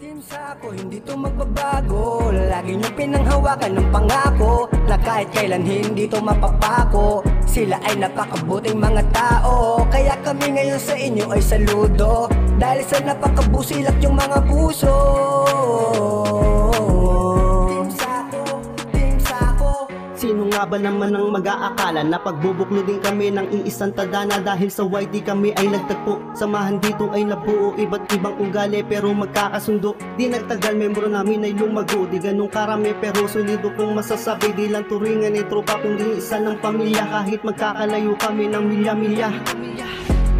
Team Sako, hindi to magbabago. Lagi nyo pinanghawakan ng pangako na kahit kailan hindi to mapapako. Sila ay napakabuting mga tao, kaya kami ngayon sa inyo ay saludo. Dahil sa napakabusilak yung mga puso. Team Sako, Team Sako. Sino nga ba naman ang mag-aakala na pagbubuklo din kami ng iisang tadhana? Dahil sa YT kami ay nagtagpo, samahan dito ay nabuo. Iba't ibang ugali pero magkakasundo. Di nagtagal membro namin ay lumago. Di ganun karami pero solido kung masasabi. Di lang turingan ni tropa kundi isa ng pamilya. Kahit magkakalayo kami ng milya-milya.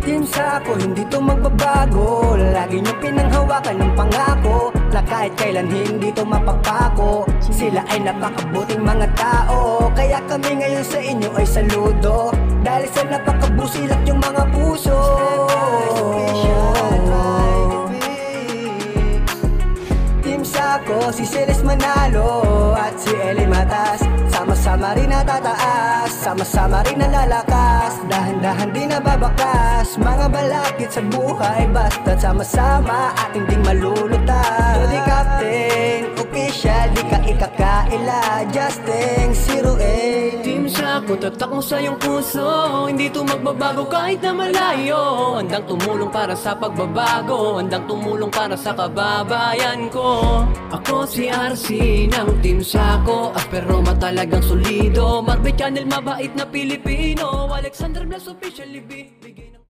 Team Sako, hindi to magbabago. Lagi nyo pinanghawakan ng pangako na kahit kailan hindi to mapapako. Sila ay napakabuting mga tao, kaya kami ngayon sa inyo ay saludo. Dahil sa napakabusilak yung mga puso. Team Sako, si Celes Manalo at si Eli Matas, sama-sama rin natataas, sama-sama rin nalalakas. Dahan-dahan din nababakas mga balakid sa buhay, basta't sama-sama ating ding malulutas. So di Captain, official, di ka ikakaila, Justin 08. Team Sako, tatak mo sa iyong puso. Hindi to magbabago kahit na malayo. Handang tumulong para sa pagbabago, handang tumulong para sa kababayan ko. Ako si RC ng Team Sako, aspero talagang solido. Marbe Channel, mabait na Pilipino. Alexander Blas, officially B.